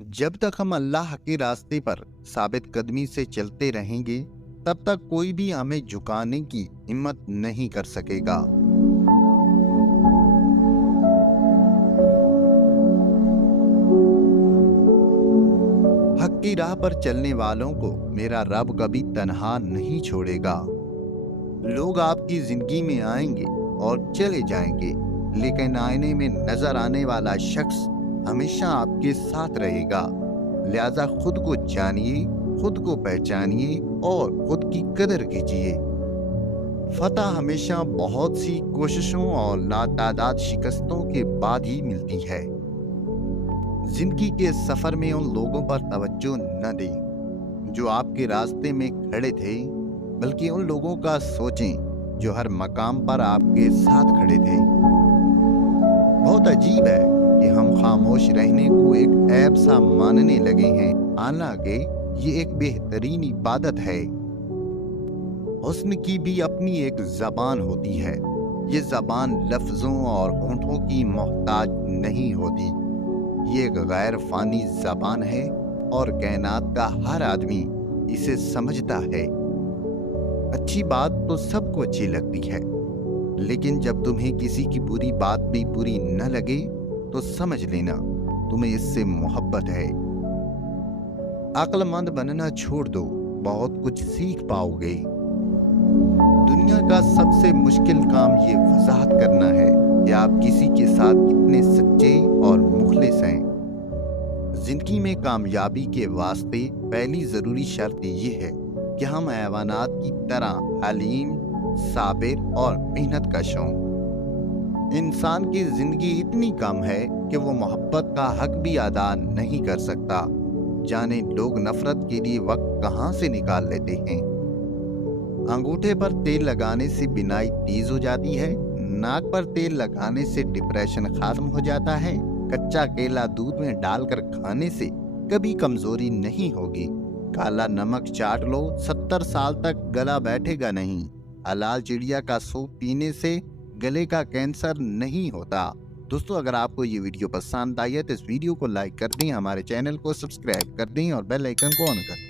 जब तक हम अल्लाह के रास्ते पर साबित कदमी से चलते रहेंगे, तब तक कोई भी हमें झुकाने की हिम्मत नहीं कर सकेगा। हक की राह पर चलने वालों को मेरा रब कभी तन्हा नहीं छोड़ेगा। लोग आपकी जिंदगी में आएंगे और चले जाएंगे, लेकिन आईने में नजर आने वाला शख्स हमेशा आपके साथ रहेगा। लिहाजा खुद को जानिए, खुद को पहचानिए और खुद की कदर कीजिए। फतह हमेशा बहुत सी कोशिशों और लातादाद शिकस्तों के बाद ही मिलती है। जिंदगी के सफर में उन लोगों पर तवज्जो न दें जो आपके रास्ते में खड़े थे, बल्कि उन लोगों का सोचें जो हर मकाम पर आपके साथ खड़े थे। बहुत अजीब है कि हम खामोश रहने को एक ऐब सा मानने लगे हैं, हालांकि ये एक बेहतरीन इबादत है। हुस्न की भी अपनी एक ज़बान होती है। ये ज़बान लफ्ज़ों और होंठों की मोहताज नहीं होती। ये एक गैर फानी ज़बान है और कायनात का हर आदमी इसे समझता है। अच्छी बात तो सबको अच्छी लगती है, लेकिन जब तुम्हें किसी की बुरी बात भी बुरी न लगे तो समझ लेना तुम्हें इससे मोहब्बत है। अक्लमंद बनना छोड़ दो, बहुत कुछ सीख पाओगे। दुनिया का सबसे मुश्किल काम ये वजाहत करना है कि आप किसी के साथ कितने सच्चे और मुखलिस हैं। जिंदगी में कामयाबी के वास्ते पहली जरूरी शर्त ये है कि हम हैवानात की तरह हलीम, साबिर और मेहनत कश हों। इंसान की जिंदगी इतनी कम है कि वो मोहब्बत का हक भी अदा नहीं कर सकता। जाने लोग नफरत के लिए वक्त कहाँ से निकाल लेते हैं। अंगूठे पर तेल लगाने से बिनाई तेज हो जाती है, नाक पर तेल लगाने से डिप्रेशन खत्म हो जाता है, कच्चा केला दूध में डालकर खाने से कभी कमजोरी नहीं होगी, काला नमक चाट लो 70 साल तक गला बैठेगा नहीं, हलाल चिड़िया का सूप पीने से गले का कैंसर नहीं होता। दोस्तों, अगर आपको ये वीडियो पसंद आई है तो इस वीडियो को लाइक कर दें, हमारे चैनल को सब्सक्राइब कर दें और बेल आइकन को ऑन कर दें।